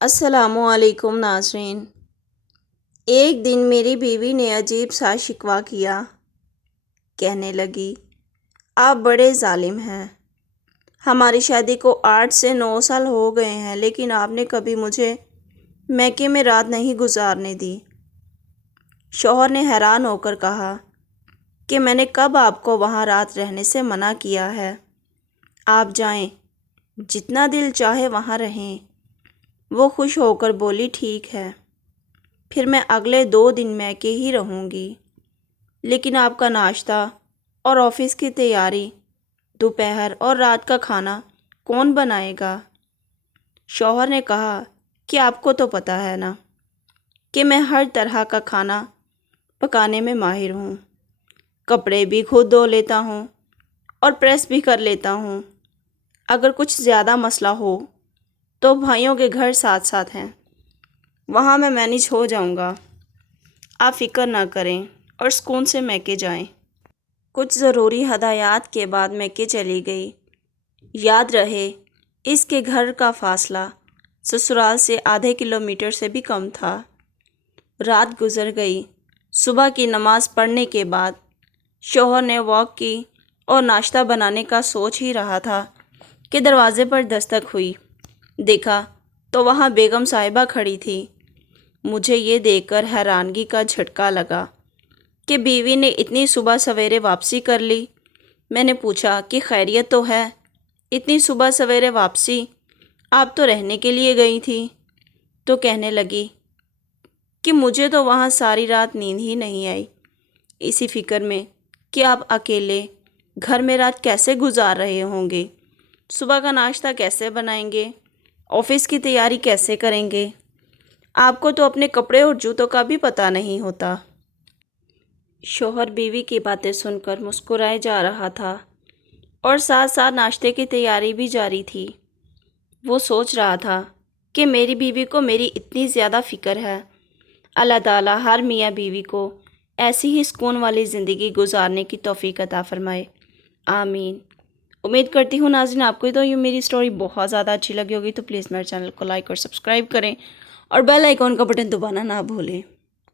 السلام علیکم ناظرین۔ ایک دن میری بیوی نے عجیب سا شکوہ کیا۔ کہنے لگی، آپ بڑے ظالم ہیں۔ ہماری شادی کو 8 سے 9 سال ہو گئے ہیں، لیکن آپ نے کبھی مجھے میکے میں رات نہیں گزارنے دی۔ شوہر نے حیران ہو کر کہا کہ میں نے کب آپ کو وہاں رات رہنے سے منع کیا ہے؟ آپ جائیں، جتنا دل چاہے وہاں رہیں۔ وہ خوش ہو کر بولی، ٹھیک ہے، پھر میں اگلے 2 دن میکے ہی رہوں گی، لیکن آپ کا ناشتہ اور آفس کی تیاری، دوپہر اور رات کا کھانا کون بنائے گا؟ شوہر نے کہا کہ آپ کو تو پتہ ہے نا کہ میں ہر طرح کا کھانا پکانے میں ماہر ہوں، کپڑے بھی خود دھو لیتا ہوں اور پریس بھی کر لیتا ہوں۔ اگر کچھ زیادہ مسئلہ ہو تو بھائیوں کے گھر ساتھ ساتھ ہیں، وہاں میں مینیج ہو جاؤں گا۔ آپ فکر نہ کریں اور سکون سے میکے جائیں۔ کچھ ضروری ہدایات کے بعد میکے چلی گئی۔ یاد رہے، اس کے گھر کا فاصلہ سسرال سے آدھے کلومیٹر سے بھی کم تھا۔ رات گزر گئی۔ صبح کی نماز پڑھنے کے بعد شوہر نے واک کی اور ناشتہ بنانے کا سوچ ہی رہا تھا کہ دروازے پر دستک ہوئی۔ دیکھا تو وہاں بیگم صاحبہ کھڑی تھی۔ مجھے یہ دیکھ کر حیرانگی کا جھٹکا لگا کہ بیوی نے اتنی صبح سویرے واپسی کر لی۔ میں نے پوچھا کہ خیریت تو ہے؟ اتنی صبح سویرے واپسی؟ آپ تو رہنے کے لیے گئی تھی۔ تو کہنے لگی کہ مجھے تو وہاں ساری رات نیند ہی نہیں آئی، اسی فکر میں کہ آپ اکیلے گھر میں رات کیسے گزار رہے ہوں گے، صبح کا ناشتہ کیسے بنائیں گے، آفس کی تیاری کیسے کریں گے۔ آپ کو تو اپنے کپڑے اور جوتوں کا بھی پتہ نہیں ہوتا۔ شوہر بیوی کی باتیں سن کر مسکرائے جا رہا تھا اور ساتھ ساتھ ناشتے کی تیاری بھی جاری تھی۔ وہ سوچ رہا تھا کہ میری بیوی کو میری اتنی زیادہ فکر ہے۔ اللہ تعالیٰ ہر میاں بیوی کو ایسی ہی سکون والی زندگی گزارنے کی توفیق عطا فرمائے، آمین۔ امید کرتی ہوں ناظرین آپ کو تو یہ میری سٹوری بہت زیادہ اچھی لگی ہوگی، تو پلیز میرے چینل کو لائک اور سبسکرائب کریں اور بیل آئیکن کا بٹن دبانا نہ بھولیں۔